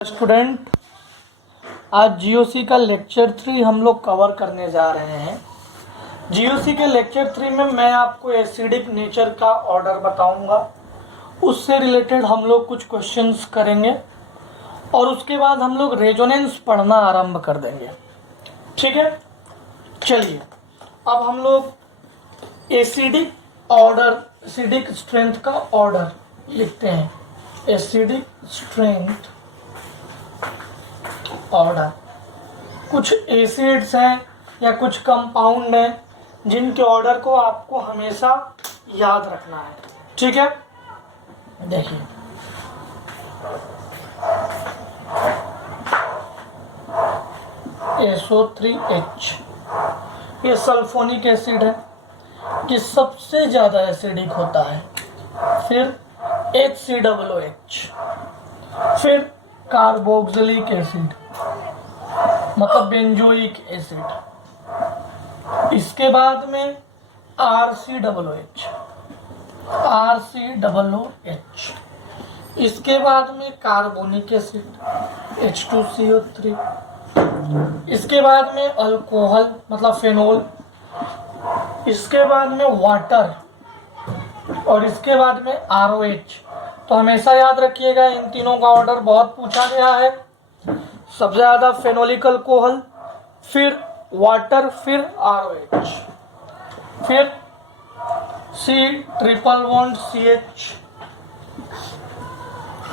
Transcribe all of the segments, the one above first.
Student, आज GOC का lecture 3 हम लोग कवर करने जा रहे हैं। जीओसी के लेक्चर 3 में मैं आपको एसिडिक नेचर का ऑर्डर बताऊंगा, उससे रिलेटेड हम लोग कुछ क्वेश्चंस करेंगे और उसके बाद हम लोग रेजोनेंस पढ़ना आरंभ कर देंगे। ठीक है, चलिए अब हम लोग एसिडिक ऑर्डर, एसिडिक स्ट्रेंथ का ऑर्डर लिखते हैं। एसिडिक स्ट्रेंथ ऑर्डर, कुछ एसिड्स हैं या कुछ कंपाउंड हैं जिनके ऑर्डर को आपको हमेशा याद रखना है। ठीक है, देखिए SO3H ये सल्फोनिक एसिड है कि सबसे ज्यादा एसिडिक होता है। फिर HCOOH, फिर कार्बोक्सिलिक एसिड मतलब बेंजोइक एसिड, इसके बाद में RCOOH, इसके बाद में कार्बोनिक एसिड H2CO3, इसके बाद में अल्कोहल मतलब फेनोल, इसके बाद में वाटर और इसके बाद में ROH। तो हमेशा याद रखिएगा इन तीनों का ऑर्डर बहुत पूछा गया है। सबसे ज्यादा फेनोलिक अल्कोहल, फिर वाटर, फिर ROH, फिर C∼CH,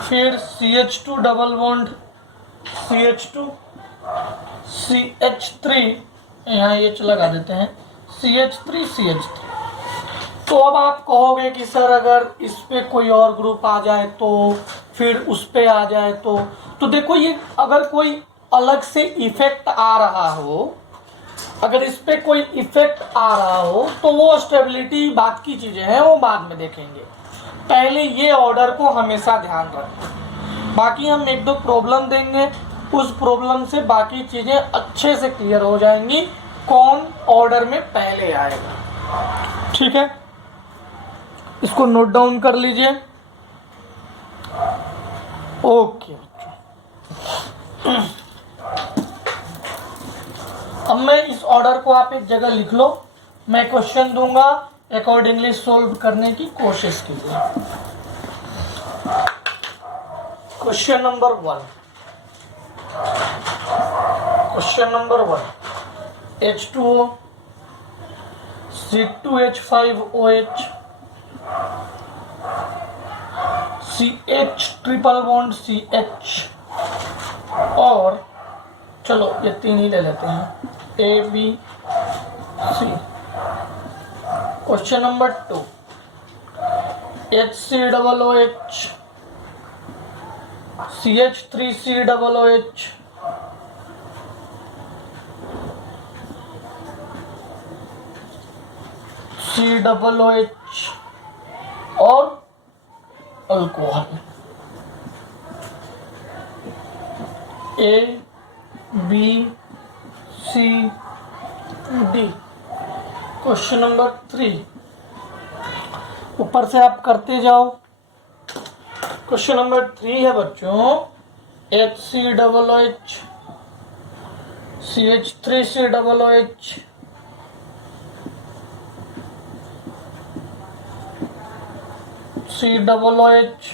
फिर CH2 double bond CH2, CH3 यहाँ H लगा देते हैं, CH3। तो अब आप कहोगे कि सर अगर इस पे कोई और ग्रुप आ जाए तो, फिर उस पे आ जाए तो देखो ये अगर कोई अलग से इफेक्ट आ रहा हो, अगर इस पे कोई इफेक्ट आ रहा हो तो वो स्टेबिलिटी बात की चीजें हैं, वो बाद में देखेंगे। पहले ये ऑर्डर को हमेशा ध्यान रखें। बाकी हम एक दो प्रॉब्लम देंगे, उस प्रॉब्लम से बाकी चीजें अच्छे से क्लियर हो जाएंगी, कौन ऑर्डर में पहले आएगा। ठीक है, इसको नोट डाउन कर लीजिए। ओके, अब मैं इस ऑर्डर को आप एक जगह लिख लो, मैं क्वेश्चन दूंगा, अकॉर्डिंगली सोल्व करने की कोशिश कीजिए। Question number 1, H2O, C2H5OH, CH triple bond CH, और चलो ये तीन ही ले लेते हैं, ABC। Question number 2, HCOOH, CH3COOH, COOH और अल्कोहल। ABCD। क्वेश्चन नंबर 3, ऊपर से आप करते जाओ। क्वेश्चन नंबर 3 है बच्चों, HCOOH, CH3COOH, COOH,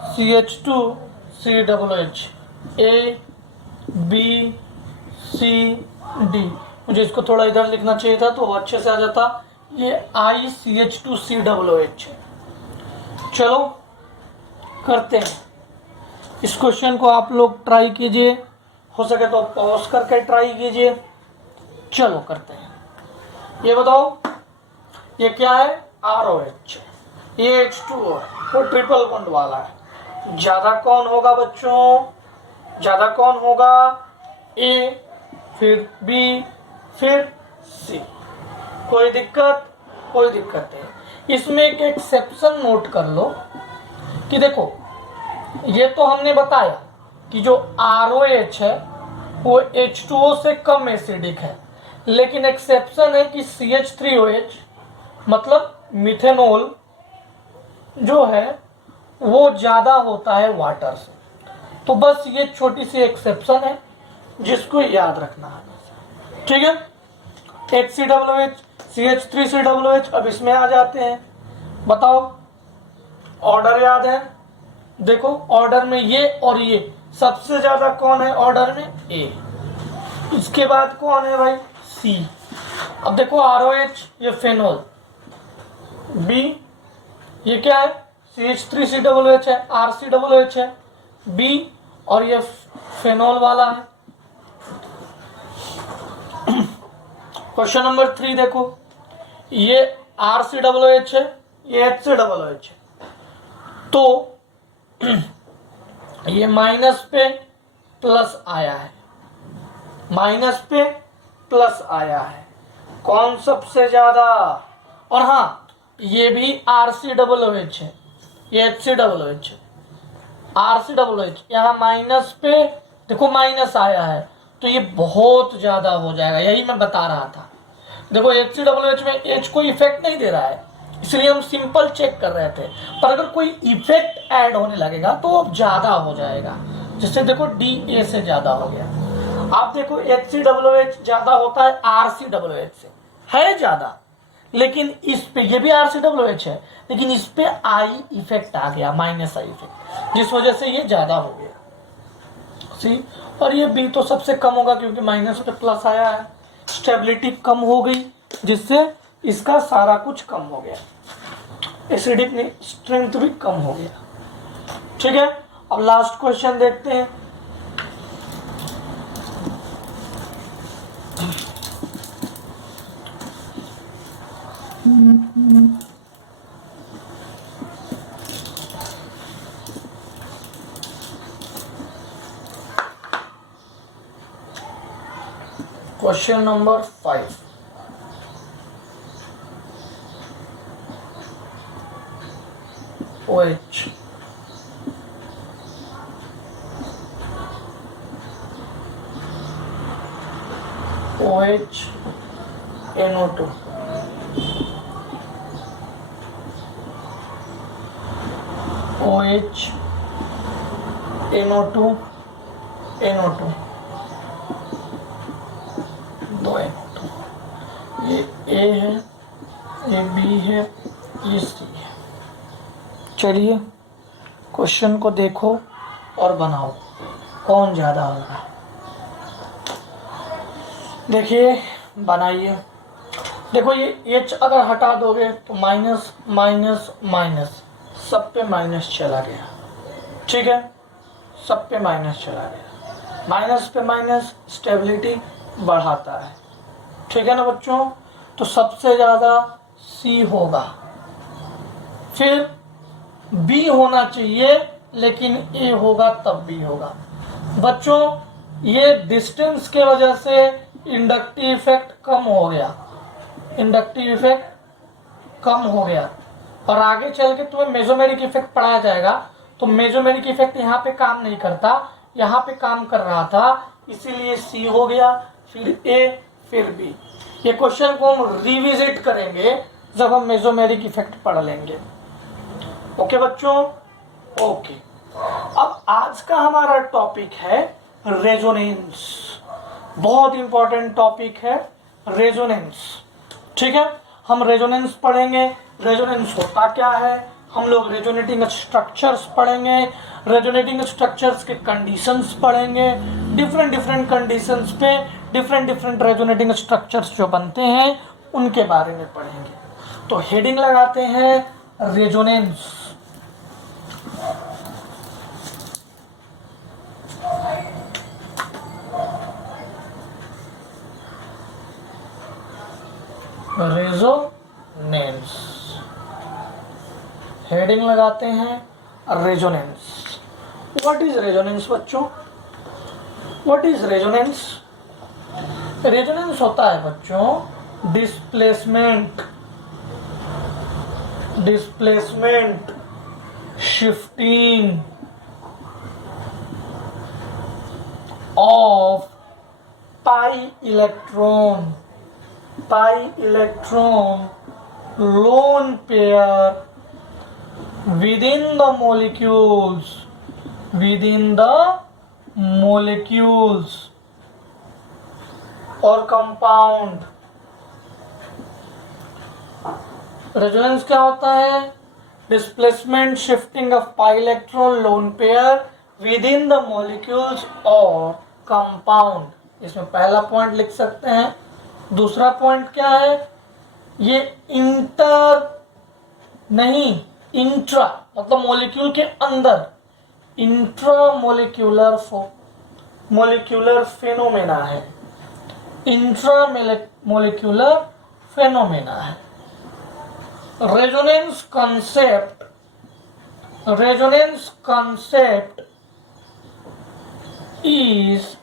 ICH2COOH, ABCD। मुझे इसको थोड़ा इधर लिखना चाहिए था तो अच्छे से आ जाता। ये ICH2COOH है। चलो करते हैं इस क्वेश्चन को, आप लोग ट्राई कीजिए, हो सके तो पॉज करके ट्राई कीजिए। चलो करते हैं। ये बताओ ये क्या है? ROH, ये H2O है, वो ट्रिपल बॉन्ड वाला है। ज्यादा कौन होगा बच्चों? ज्यादा कौन होगा? A, फिर B, फिर C। कोई दिक्कत? कोई दिक्कत नहीं। इसमें एक एक्सेप्शन नोट कर लो कि देखो, ये तो हमने बताया कि जो ROH है वो H2O से कम एसिडिक है, लेकिन एक्सेप्शन है कि CH3OH मतलब मिथेनॉल जो है वो ज़्यादा होता है वाटर से। तो बस ये छोटी सी एक्सेप्शन है जिसको याद रखना है, ठीक है। HCOOH CH3COOH। अब इसमें आ जाते हैं, बताओ ऑर्डर याद है, देखो ऑर्डर में ये और ये सबसे ज्यादा कौन है ऑर्डर में, ए, इसके बाद कौन है भाई, सी। अब देखो ROH ये फेनॉल, बी ये क्या है CH3COOH है, RCOOH है, बी और ये फेनॉल वाला है। क्वेश्चन नंबर 3 देखो, ये RCOOH है, ये HCOOH है, तो ये माइनस पे प्लस आया है, माइनस पे प्लस आया है, कौन सबसे ज्यादा। और हाँ ये भी RCOOH है, ये HCOOH है, RCOOH यहाँ माइनस पे देखो माइनस आया है तो ये बहुत ज्यादा हो जाएगा, यही मैं बता रहा था। देखो HCOOH में H कोई इफेक्ट नहीं दे रहा है इसलिए हम सिंपल चेक कर रहे थे, पर अगर कोई इफेक्ट ऐड होने लगेगा तो ज्यादा हो जाएगा। जैसे देखो DA से ज्यादा हो गया। आप देखो HCOOH ज्यादा होता है RCOOH से, है ज्यादा, लेकिन इस पे ये भी RCOOH है लेकिन इस पे I इफेक्ट आ गया, माइनस I इफेक्ट, जिस वजह से ये ज्यादा हो गया। सी और ये B तो सबसे कम होगा क्योंकि माइनस पे प्लस आया है, स्टेबिलिटी कम हो गई जिससे इसका सारा कुछ कम हो गया, एसिडिक स्ट्रेंथ भी कम हो गया, ठीक है। अब लास्ट क्वेश्चन देखते हैं। Question number 5, OH NO2 OH NO2 NO2 दो NO2, ये A है, ये B है, ये C है। चलिए क्वेश्चन को देखो और बनाओ कौन ज्यादा होगा। देखिए बनाइए, देखो ये H अगर हटा दोगे तो माइनस माइनस माइनस सब पे माइनस चला गया, ठीक है, सब पे माइनस चला गया, माइनस पे माइनस स्टेबिलिटी बढ़ाता है, ठीक है ना बच्चों। तो सबसे ज्यादा C होगा, फिर B होना चाहिए लेकिन A होगा तब B होगा। बच्चों ये डिस्टेंस के वजह से इंडक्टिव इफेक्ट कम हो गया, इंडक्टिव इफेक्ट कम हो गया, और आगे चल के तुम्हें मेसोमेरिक इफेक्ट पढ़ाया जाएगा तो मेसोमेरिक इफेक्ट यहाँ पे काम नहीं करता, यहाँ पे काम कर रहा था, इसीलिए C हो गया, फिर A फिर B। ये क्वेश्चन को हम रिविजिट करेंगे जब हम मेसोमेरिक इफेक्ट पढ़ लेंगे। ओके बच्चों, ओके। अब आज का हमारा टॉपिक है रेजोनेंस, बहुत इंपॉर्टेंट टॉपिक है रेजोनेंस, ठीक है। हम रेजोनेंस पढ़ेंगे, रेजोनेंस होता क्या है, हम लोग रेजोनेटिंग स्ट्रक्चर्स पढ़ेंगे, रेजोनेटिंग स्ट्रक्चर्स के कंडीशंस पढ़ेंगे, डिफरेंट डिफरेंट कंडीशंस पे डिफरेंट डिफरेंट रेजोनेटिंग स्ट्रक्चर्स जो बनते हैं उनके बारे में पढ़ेंगे। तो हेडिंग लगाते हैं रेजोनेंस। रेजोनेंस हेडिंग लगाते हैं रेजोनेंस। व्हाट इज रेजोनेंस बच्चों, व्हाट इज रेजोनेंस। रेजोनेंस होता है बच्चों displacement, displacement, shifting of pi electron pi electron lone pair within the molecules और कंपाउंड। रेजोनेंस क्या होता है? Displacement shifting of pi electron lone pair within the molecules और compound. इसमें पहला पॉइंट लिख सकते हैं। दूसरा पॉइंट क्या है? ये इंटर नहीं, इंट्रा मतलब मॉलिक्यूल के अंदर, इंट्रा मोलिक्यूलर फेनोमेना है, इंट्रा मोलिक्यूलर फेनोमेना है। Resonance concept is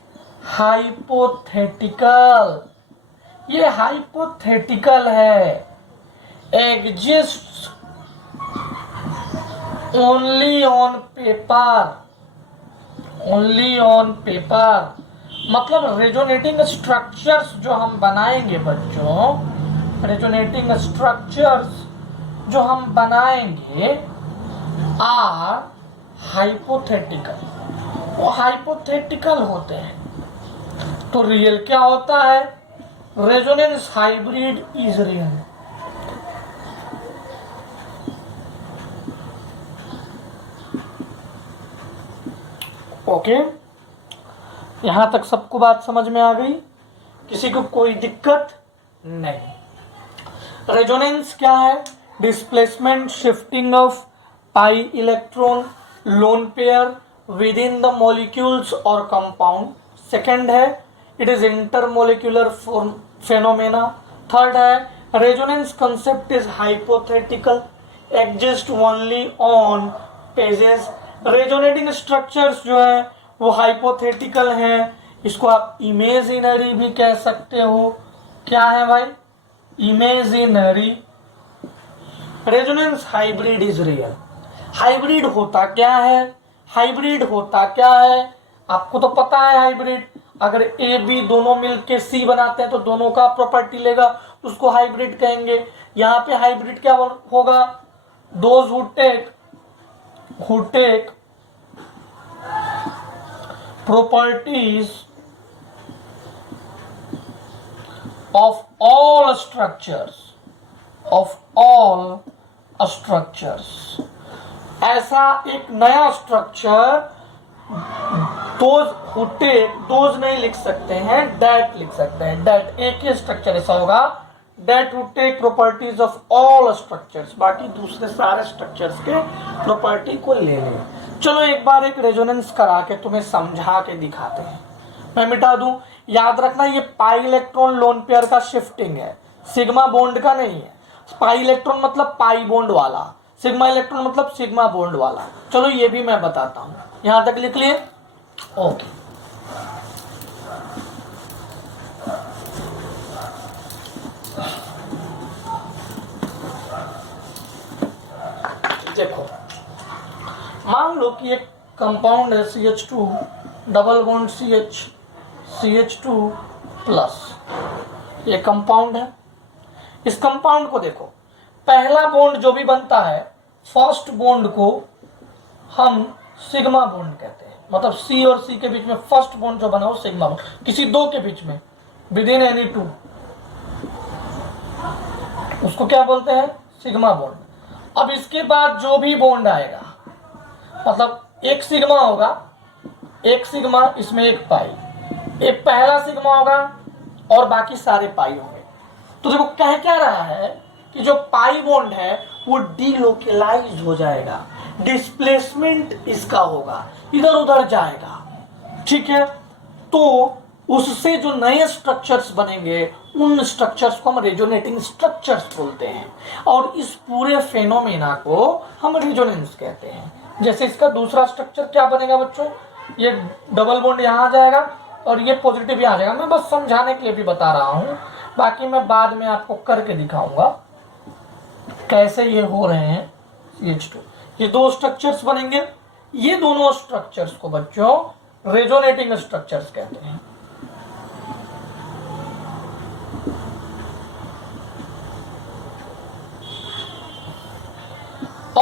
hypothetical। ये हाइपोथेटिकल है। exists only on paper। मतलब रेजोनेटिंग स्ट्रक्चर्स जो हम बनाएंगे बच्चों, रेजोनेटिंग स्ट्रक्चर्स जो हम बनाएंगे आर हाइपोथेटिकल, वो हाइपोथेटिकल होते हैं। तो रियल क्या होता है? Resonance hybrid is real. Okay, यहां तक सबको बात समझ में आ गई? किसी को कोई दिक्कत नहीं। रेजोनेंस क्या है? Displacement shifting of pi electron lone pair within the molecules और कंपाउंड। सेकेंड है it is intermolecular phenomena. Third है resonance concept is hypothetical, exist only on pages. Resonating structures जो है वो हाइपोथेटिकल हैं। इसको आप इमेजिनरी भी कह सकते हो। क्या है भाई? Imaginary. Resonance hybrid is real. Hybrid होता क्या है? हाइब्रिड होता क्या है आपको तो पता है। हाइब्रिड अगर ए बी दोनों मिलके सी बनाते हैं तो दोनों का प्रॉपर्टी लेगा, उसको हाइब्रिड कहेंगे। यहाँ पे हाइब्रिड क्या होगा? Those who take properties of all structures। ऐसा एक नया स्ट्रक्चर, दोज नहीं लिख सकते हैं, डेट लिख सकते हैं। डेट एक ही स्ट्रक्चर ऐसा होगा, that would take properties of all structures, बाकी दूसरे सारे स्ट्रक्चर्स के प्रॉपर्टी को ले लें। चलो एक बार एक रेजोनेंस करा के तुम्हें समझा के दिखाते हैं। मैं मिटा दूं, याद रखना ये पाई इलेक्ट्रॉन लोन पेयर का शिफ्टिंग है, सिग्मा बॉन्ड का नहीं है। पाई इलेक्ट्रॉन मतलब पाई बॉन्ड वाला, सिग्मा इलेक्ट्रॉन मतलब सिग्मा बॉन्ड वाला। चलो ये भी मैं बताता हूं, यहां तक लिख लिए? ओके, देखो मान लो कि एक कंपाउंड है CH2 double bond CH2 plus, ये कंपाउंड है। इस कंपाउंड को देखो, पहला बॉन्ड जो भी बनता है, फर्स्ट बॉन्ड को हम सिग्मा बॉन्ड कहते हैं। मतलब C और C के बीच में फर्स्ट बॉन्ड जो बना हो सिग्मा बॉन्ड, किसी दो के बीच में विद इन एनी टू, उसको क्या बोलते हैं? Sigma bond. अब इसके बाद जो भी बॉन्ड आएगा, मतलब एक सिग्मा होगा, एक सिग्मा, इसमें एक पाई, एक पहला सिग्मा होगा और बाकी सारे पाई होंगे। तो देखो कह क्या रहा है कि जो पाई बॉन्ड है वो डीलोकेलाइज हो जाएगा, डिस्प्लेसमेंट इसका होगा, इधर उधर जाएगा। ठीक है, तो उससे जो नए स्ट्रक्चर्स बनेंगे उन स्ट्रक्चर्स को हम रेजोनेटिंग स्ट्रक्चर्स बोलते हैं, और इस पूरे फेनोमेना को हम रेजोनेंस कहते हैं। जैसे इसका दूसरा स्ट्रक्चर क्या बनेगा बच्चों? ये डबल बॉन्ड यहाँ आ जाएगा और ये पॉजिटिव यहाँ आ जाएगा। मैं बस समझाने के लिए भी बता रहा हूँ, बाकी मैं बाद में आपको करके दिखाऊंगा कैसे ये हो रहे हैं। CH2 ये दो स्ट्रक्चर्स बनेंगे, ये दोनों स्ट्रक्चर्स को बच्चों रेजोनेटिंग स्ट्रक्चर्स कहते हैं।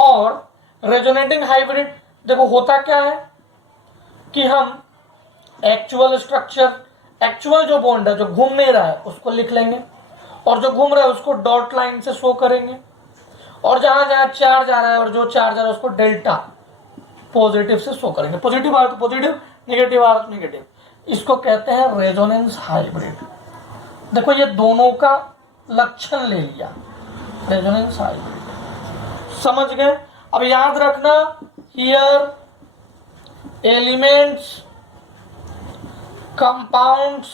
और रेजोनेटिंग हाइब्रिड, देखो होता क्या है कि हम एक्चुअल स्ट्रक्चर, एक्चुअल जो बॉन्ड है जो घूम नहीं रहा है उसको लिख लेंगे, और जो घूम रहा है उसको डॉट लाइन से शो करेंगे, और जहां जहां चार्ज आ रहा है और जो चार्ज आ रहा है उसको डेल्टा पॉजिटिव से शो करेंगे। पॉजिटिव आर तो पॉजिटिव, नेगेटिव आर तो नेगेटिव। इसको कहते हैं रेजोनेंस हाइब्रिड। देखो ये दोनों का लक्षण ले लिया, रेजोनेंस हाइब्रिड। समझ गए? अब याद रखना, here elements compounds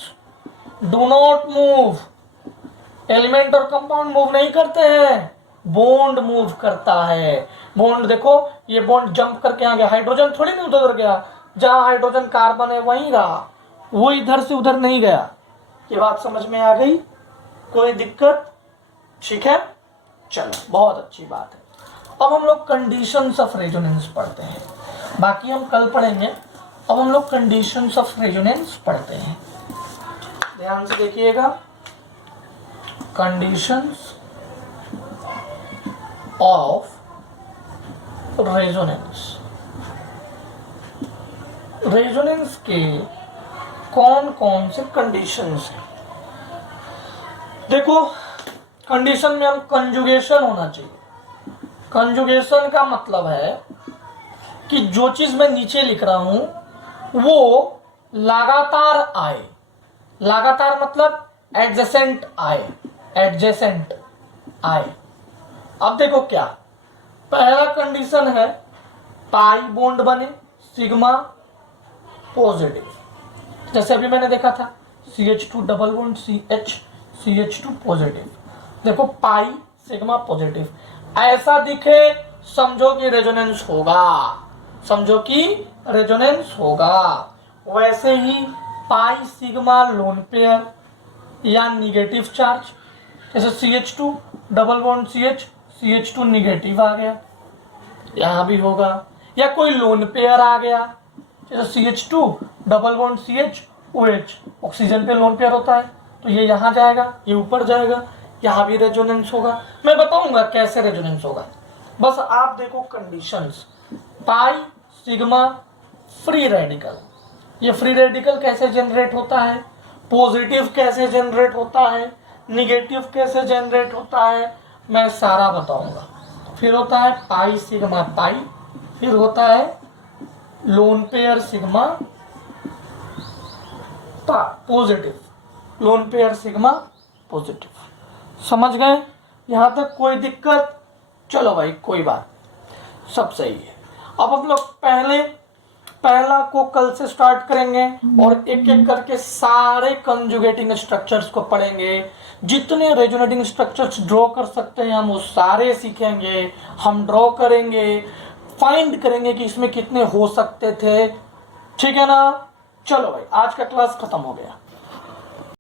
do not move. Element और कंपाउंड मूव नहीं करते हैं, बॉन्ड मूव करता है। बॉन्ड देखो, ये बॉन्ड जंप करके आ गया, हाइड्रोजन थोड़ी नहीं उधर गया, जहां हाइड्रोजन कार्बन है वहीं रहा, वो इधर से उधर नहीं गया। ये बात समझ में आ गई? कोई दिक्कत? ठीक है, चलो बहुत अच्छी बात है। अब हम लोग कंडीशंस ऑफ रेजोनेंस पढ़ते हैं, बाकी हम कल पढ़ेंगे। अब हम लोग कंडीशंस ऑफ रेजोनेंस पढ़ते हैं, ध्यान से देखिएगा। कंडीशंस ऑफ रेजोनेंस, रेजोनेंस के कौन कौन से कंडीशंस हैं? देखो, कंडीशन में हम कंजुगेशन होना चाहिए। कंजुगेशन का मतलब है कि जो चीज मैं नीचे लिख रहा हूं वो लगातार आए। लगातार मतलब एडजेसेंट आए, एडजेसेंट आए। अब देखो क्या, पहला कंडीशन है पाई बॉन्ड बने, सिग्मा पॉजिटिव, जैसे अभी मैंने देखा था CH2 double bond CH2 positive. देखो पाई सिग्मा पॉजिटिव, ऐसा दिखे समझो कि रेजोनेंस होगा, समझो कि रेजोनेंस होगा। वैसे ही पाई सिग्मा लोन पेयर या निगेटिव चार्ज, जैसे CH2 double bond CH2 negative आ गया, यहां भी होगा। या कोई लोन पेयर आ गया, जैसे CH2 double bond OH, oxygen पे लोन पेयर होता है, तो ये यहां जाएगा, ये ऊपर जाएगा, यहां भी रेजोनेंस होगा। मैं बताऊंगा कैसे रेजोनेंस होगा, बस आप देखो conditions. Pi sigma free radical, ये फ्री रेडिकल कैसे जनरेट होता है, पॉजिटिव कैसे जनरेट होता है, निगेटिव कैसे जनरेट होता है, मैं सारा बताऊंगा। फिर होता है पाई सिग्मा पाई, फिर होता है lone pair sigma positive, lone pair sigma positive. समझ गए? यहां तक कोई दिक्कत? चलो भाई कोई बात, सब सही है। अब हम लोग पहला को कल से स्टार्ट करेंगे और एक एक करके सारे कंजुगेटिंग स्ट्रक्चर्स को पढ़ेंगे। जितने रेजोनेटिंग स्ट्रक्चर्स ड्रॉ कर सकते हैं हम वो सारे सीखेंगे, हम ड्रॉ करेंगे, फाइंड करेंगे कि इसमें कितने हो सकते थे। ठीक है ना? चलो भाई, आज का क्लास खत्म हो गया।